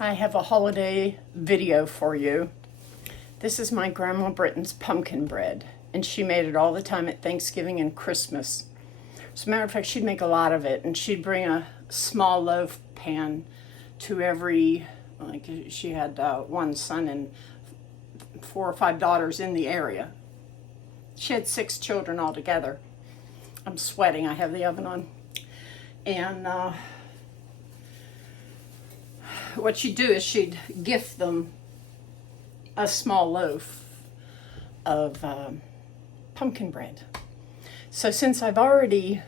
I have a holiday video for you. This is my grandma Britton's pumpkin bread, and she made it all the time at Thanksgiving and Christmas. As a matter of fact, she'd make a lot of it, and she'd bring a small loaf pan to every, like she had one son and 4 or 5 daughters in the area. She had 6 children altogether. I'm sweating, I have the oven on. And what she'd do is she'd gift them a small loaf of pumpkin bread. So since I've already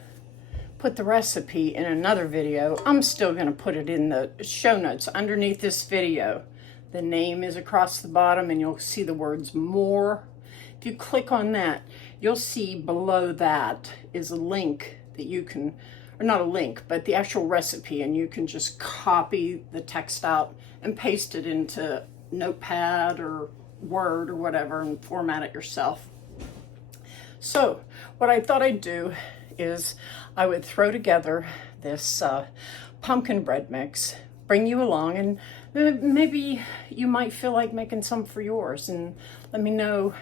put the recipe in another video, I'm still going to put it in the show notes underneath this video. The name is across the bottom and you'll see the words more. If you click on that, you'll see below that is a link that you can, or not a link, but the actual recipe, and you can just copy the text out and paste it into Notepad or Word or whatever and format it yourself. So what I thought I'd do is I would throw together this pumpkin bread mix, bring you along, and maybe you might feel like making some for yours, and let me know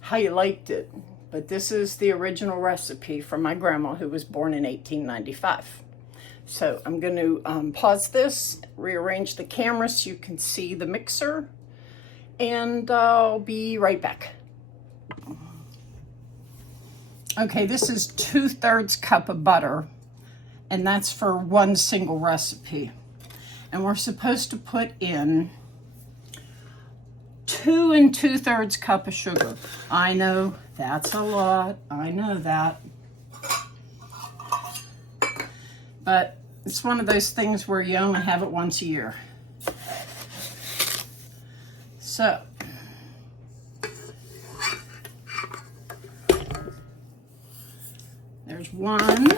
how you liked it. But this is the original recipe from my grandma, who was born in 1895. So I'm going to pause this, rearrange the camera so you can see the mixer, and I'll be right back. Okay, this is 2/3 cup of butter, and that's for one single recipe. And we're supposed to put in 2 2/3 cup of sugar. I know that's a lot, I know that. But it's one of those things where you only have it once a year. So, there's 1,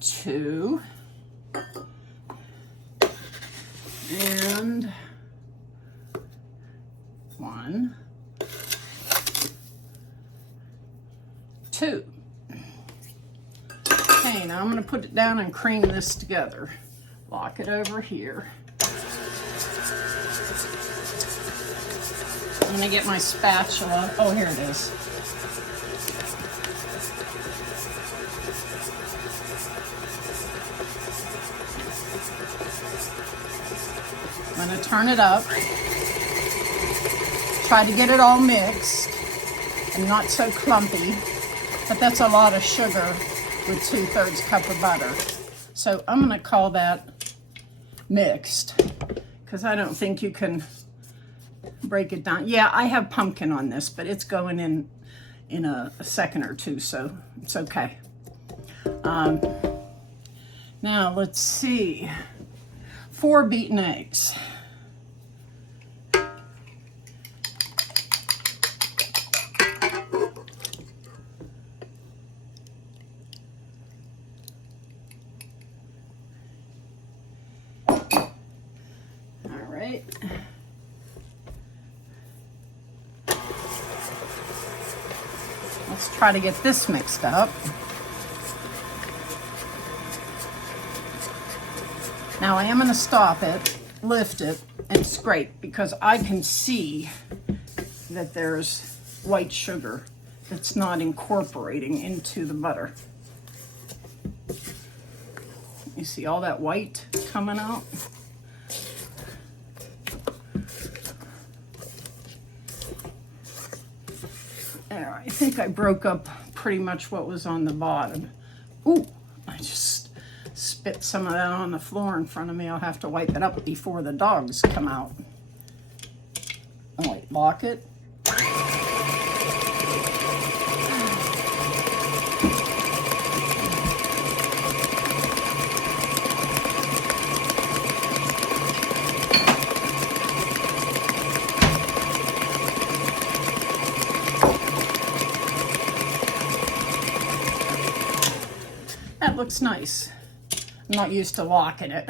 2, and 1, 2. Okay, now I'm going to put it down and cream this together. Lock it over here. I'm going to get my spatula. Oh, here it is. I'm going to turn it up. Try to get it all mixed and not so clumpy, but that's a lot of sugar with 2/3 cup of butter. So I'm going to call that mixed, because I don't think you can break it down. Yeah, I have pumpkin on this, but it's going in a second or two, so it's okay. Now let's see. 4 beaten eggs. Let's try to get this mixed up. Now I am going to stop it, lift it, and scrape, because I can see that there's white sugar that's not incorporating into the butter. You see all that white coming out? There, I think I broke up pretty much what was on the bottom. Ooh, I just spit some of that on the floor in front of me. I'll have to wipe it up before the dogs come out. Oh wait, lock it. That looks nice. I'm not used to locking it.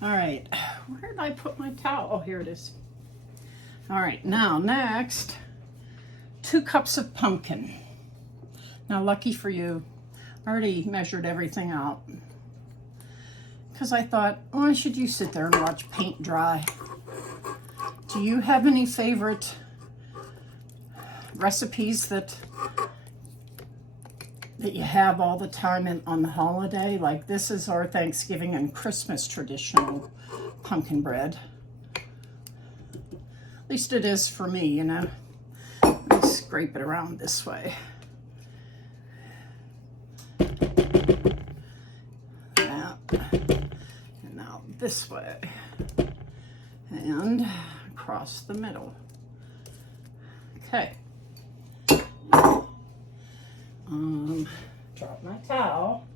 All right, where did I put my towel? Oh, here it is. All right, now next, 2 cups of pumpkin. Now, lucky for you, I already measured everything out because I thought, why should you sit there and watch paint dry? Do you have any favorite recipes that you have all the time on the holiday? Like this is our Thanksgiving and Christmas traditional pumpkin bread. At least it is for me, you know. Let me scrape it around this way. That. And now this way. And across the middle. Okay. Drop my towel.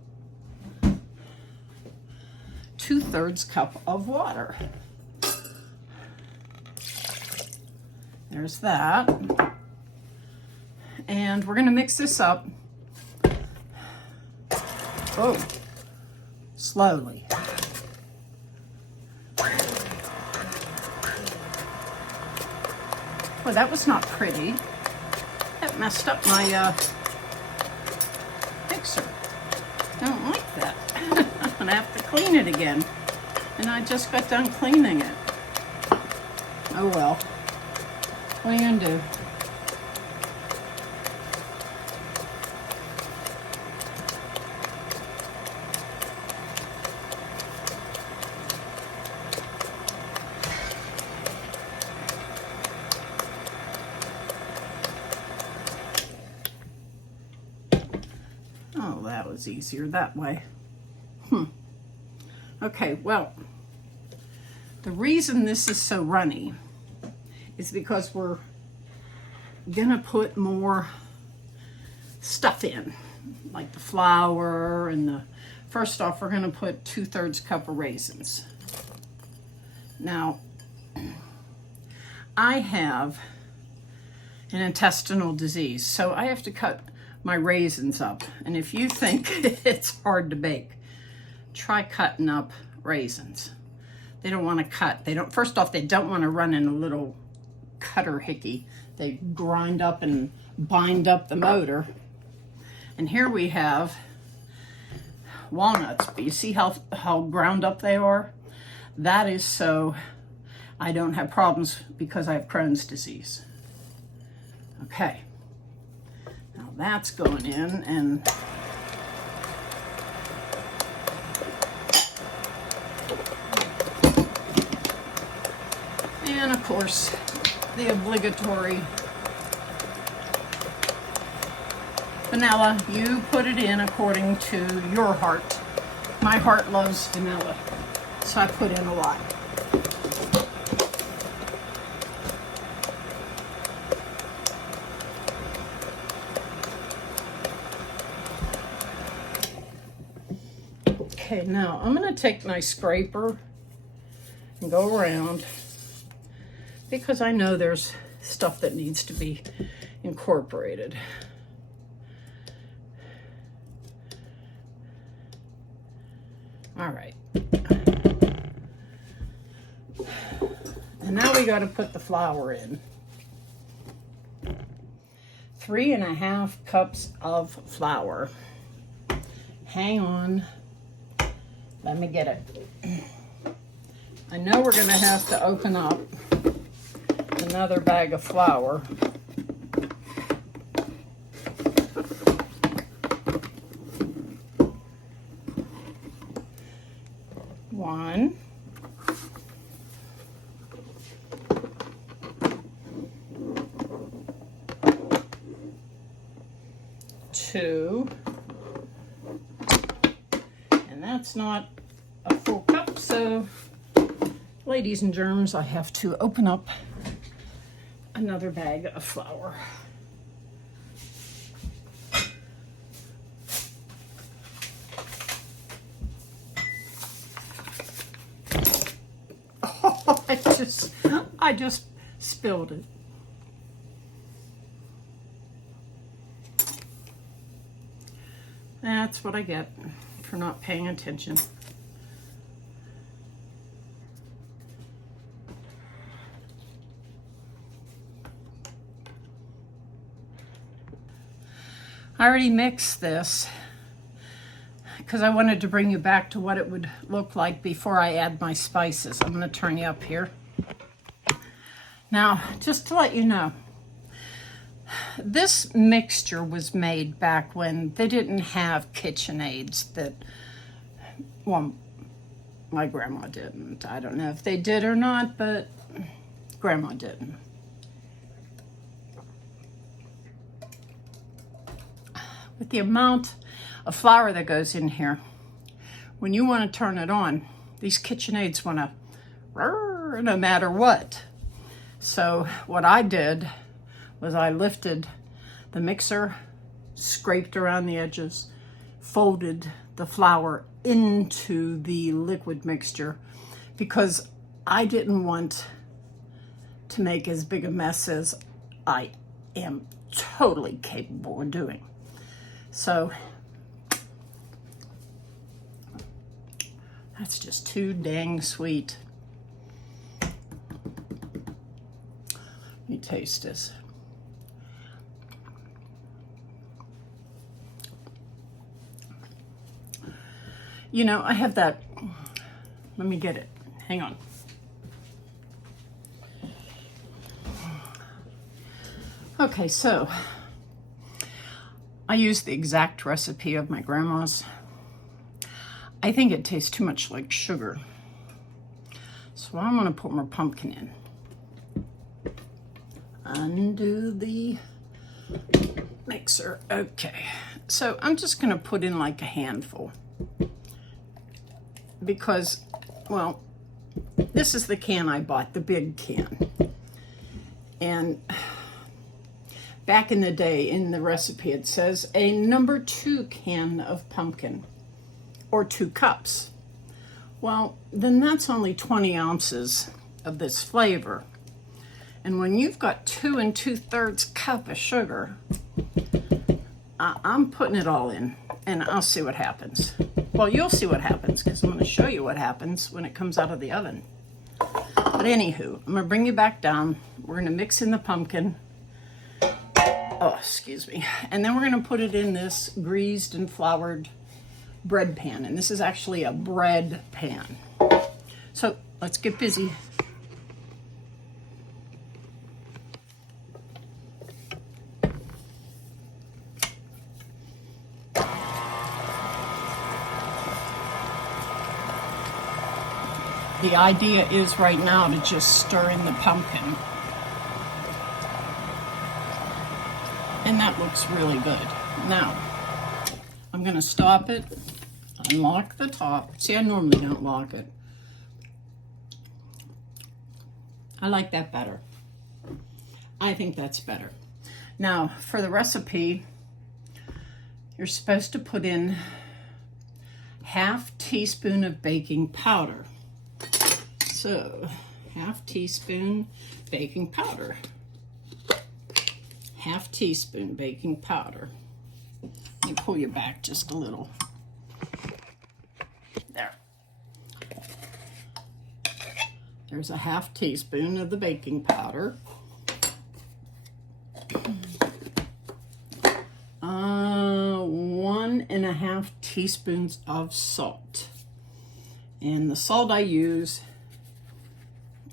2/3 cup of water. There's that. And we're going to mix this up. Oh, slowly. Well, that was not pretty. That messed up my mixer. I don't like that. I'm gonna have to clean it again. And I just got done cleaning it. Oh well. What are you gonna do? Oh, that was easier that way. Okay, well, the reason this is so runny is because we're gonna put more stuff in, like the flour and the, first off, we're gonna put 2/3 cup of raisins. Now, I have an intestinal disease, so I have to cut my raisins up. And if you think it's hard to bake, try cutting up raisins. They don't want to cut. They don't, first off, they don't want to run in a little cutter hickey. They grind up and bind up the motor. And here we have walnuts. But you see how ground up they are? That is so I don't have problems because I have Crohn's disease. Okay. Now that's going in, and of course the obligatory vanilla. You put it in according to your heart. My heart loves vanilla, so I put in a lot. Okay, now I'm going to take my scraper and go around because I know there's stuff that needs to be incorporated. All right. And now we got to put the flour in. 3.5 cups of flour. Hang on. Let me get it. I know we're going to have to open up another bag of flour. One. Two. And that's not a full cup, so ladies and germs, I have to open up another bag of flour. Oh, I just spilled it. That's what I get for not paying attention. I already mixed this because I wanted to bring you back to what it would look like before I add my spices. I'm going to turn you up here. Now, just to let you know, this mixture was made back when they didn't have KitchenAids that, well, my grandma didn't. I don't know if they did or not, but grandma didn't. With the amount of flour that goes in here, when you want to turn it on, these KitchenAids want to, no matter what. So what I did was I lifted the mixer, scraped around the edges, folded the flour into the liquid mixture because I didn't want to make as big a mess as I am totally capable of doing. So that's just too dang sweet. Let me taste this. You know, I have that, let me get it, hang on. Okay, so I use the exact recipe of my grandma's. I think it tastes too much like sugar. So I'm gonna put more pumpkin in. Undo the mixer, okay. So I'm just gonna put in like a handful. Because, well, this is the can I bought, the big can. And back in the day, in the recipe, it says a number 2 can of pumpkin, or 2 cups. Well, then that's only 20 ounces of this flavor. And when you've got 2 2/3 cup of sugar, I'm putting it all in, and I'll see what happens. Well, you'll see what happens, because I'm going to show you what happens when it comes out of the oven. But anywho, I'm going to bring you back down. We're going to mix in the pumpkin. Oh, excuse me. And then we're going to put it in this greased and floured bread pan. And this is actually a bread pan. So let's get busy. The idea is right now to just stir in the pumpkin. And that looks really good. Now, I'm going to stop it, unlock the top. See, I normally don't lock it. I like that better. I think that's better. Now, for the recipe, you're supposed to put in 1/2 teaspoon of baking powder. So, 1/2 teaspoon baking powder. 1/2 teaspoon baking powder. Let me pull you back just a little. There. There's a 1/2 teaspoon of the baking powder. 1.5 teaspoons of salt. And the salt I use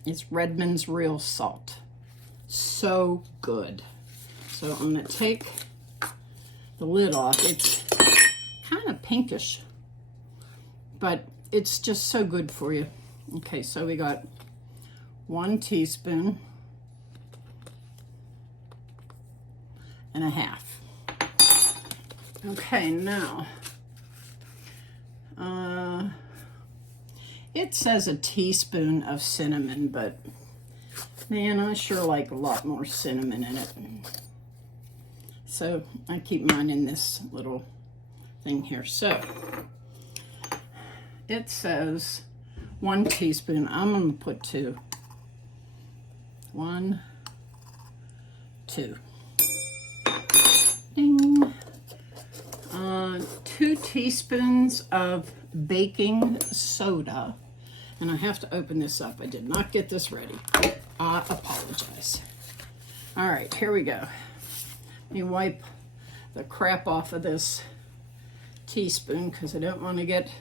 is Redmond's Real Salt. So good. So I'm going to take the lid off. It's kind of pinkish, but it's just so good for you. Okay, so we got 1 teaspoon and a half. Okay, now, it says a teaspoon of cinnamon, but man, I sure like a lot more cinnamon in it. So I keep mine in this little thing here. So it says 1 teaspoon. I'm going to put 2. 1, 2. Ding. 2 teaspoons of baking soda. And I have to open this up. I did not get this ready. I apologize. All right, here we go. Let me wipe the crap off of this teaspoon because I don't want to get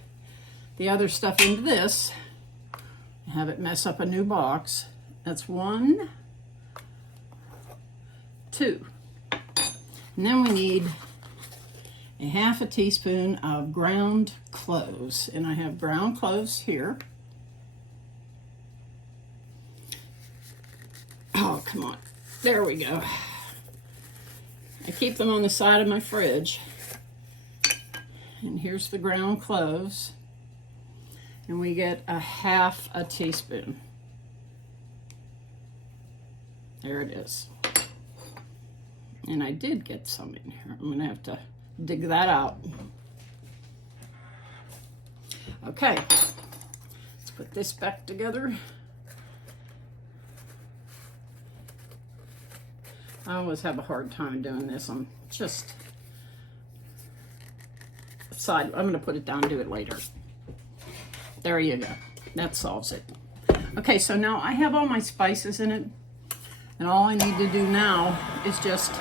the other stuff into this and have it mess up a new box. That's 1, 2. And then we need a half a teaspoon of ground cloves. And I have ground cloves here. Oh, come on. There we go. I keep them on the side of my fridge. And here's the ground cloves. And we get a half a teaspoon. There it is. And I did get some in here. I'm going to have to dig that out. Okay, let's put this back together. I always have a hard time doing this. I'm just I'm going to put it down and do it later. There you go. That solves it. Okay, so now I have all my spices in it. And all I need to do now is just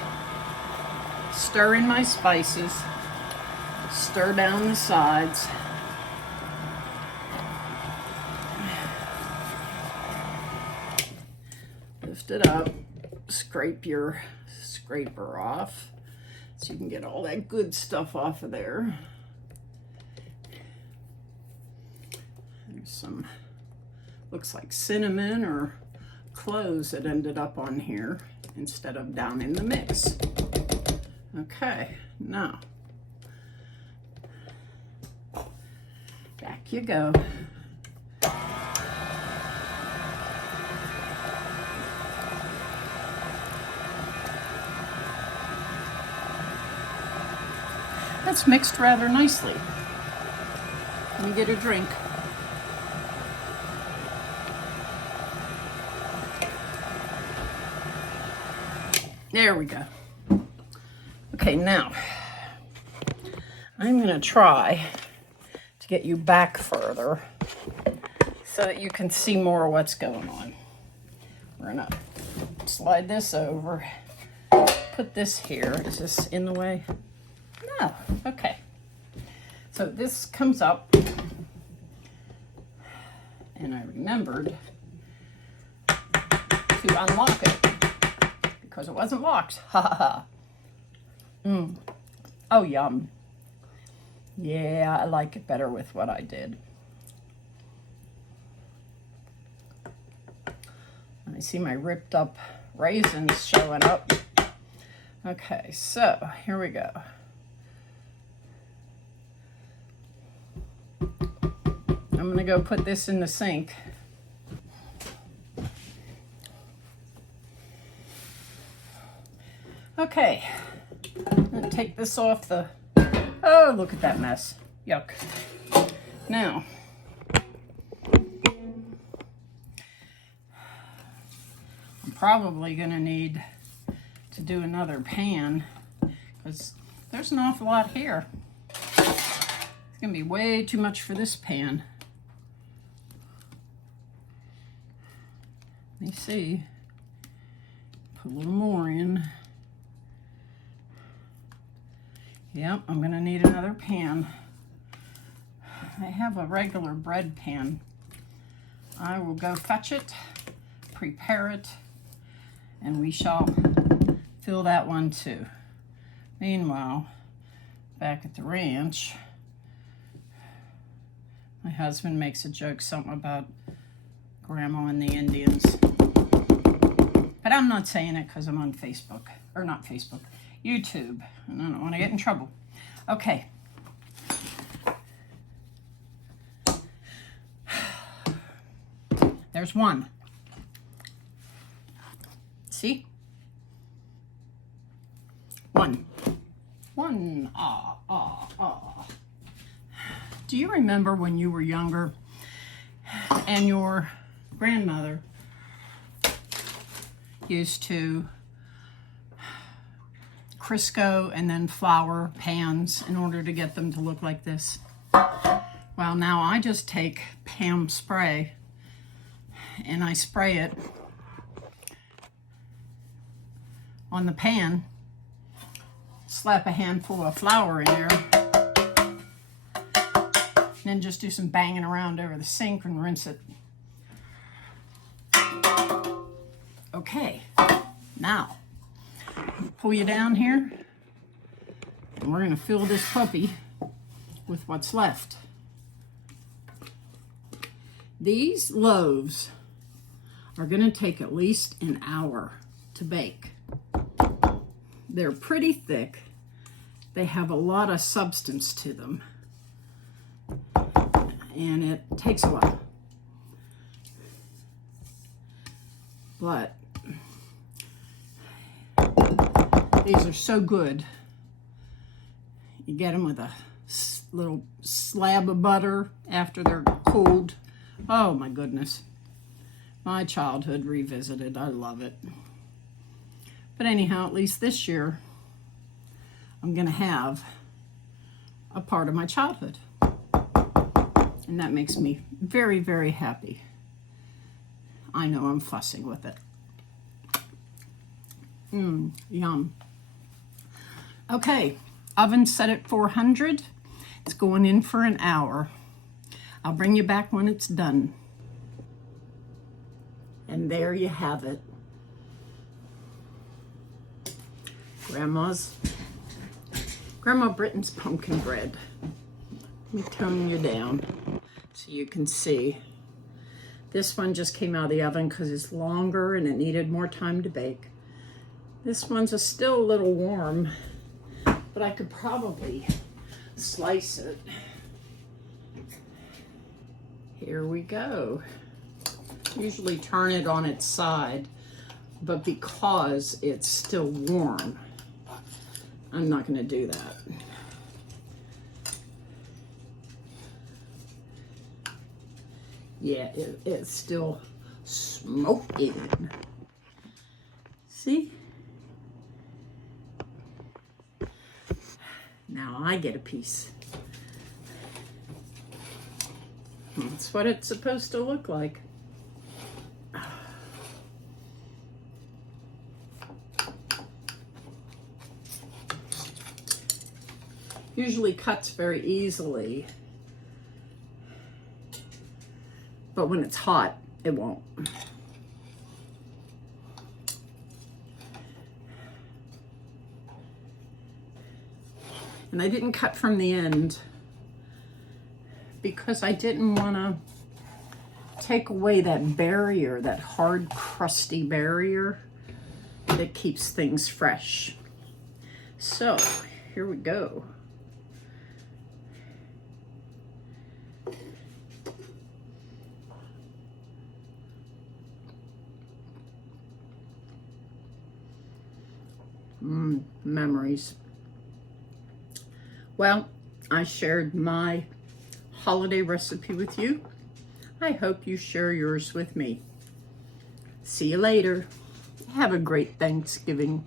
stir in my spices, stir down the sides. Lift it up, scrape your scraper off so you can get all that good stuff off of there. There's some, looks like cinnamon or cloves that ended up on here instead of down in the mix. Okay, now back you go. That's mixed rather nicely. Let me get a drink. There we go. Okay, now I'm going to try to get you back further so that you can see more of what's going on. We're going to slide this over, put this here. Is this in the way? No. Okay. So this comes up, and I remembered to unlock it because it wasn't locked. Ha ha ha. Oh, yum. Yeah, I like it better with what I did. I see my ripped up raisins showing up. Okay, so here we go. I'm going to go put this in the sink. Okay. I'm going to take this off the... Oh, look at that mess. Yuck. Now, I'm probably going to need to do another pan because there's an awful lot here. It's going to be way too much for this pan. Let me see. Put a little more in. Yep, I'm going to need another pan. I have a regular bread pan. I will go fetch it, prepare it, and we shall fill that one too. Meanwhile, back at the ranch, my husband makes a joke, something about Grandma and the Indians. But I'm not saying it because I'm on Facebook, or not Facebook, YouTube, and I don't want to get in trouble. Okay. There's one. See? One. Do you remember when you were younger and your grandmother used to Crisco and then flour pans in order to get them to look like this? Well, now I just take Pam spray and I spray it on the pan, slap a handful of flour in there, then just do some banging around over the sink and rinse it. Okay, now pull you down here, and we're going to fill this puppy with what's left. These loaves are going to take at least an hour to bake. They're pretty thick. They have a lot of substance to them, and it takes a while. But these are so good. You get them with a little slab of butter after they're cooled. Oh my goodness. My childhood revisited. I love it. But anyhow, at least this year, I'm going to have a part of my childhood. And that makes me very, very happy. I know I'm fussing with it. Yum. Okay, oven set at 400. It's going in for an hour. I'll bring you back when it's done. And there you have it. Grandma Britton's pumpkin bread. Let me tone you down so you can see. This one just came out of the oven because it's longer and it needed more time to bake. This one's still a little warm, but I could probably slice it. Here we go. Usually turn it on its side, but because it's still warm, I'm not going to do that. Yeah, it's still smoking. See? Now I get a piece. That's what it's supposed to look like. Usually cuts very easily, but when it's hot, it won't. And I didn't cut from the end because I didn't want to take away that barrier, that hard, crusty barrier that keeps things fresh. So here we go. Memories. Well, I shared my holiday recipe with you. I hope you share yours with me. See you later. Have a great Thanksgiving.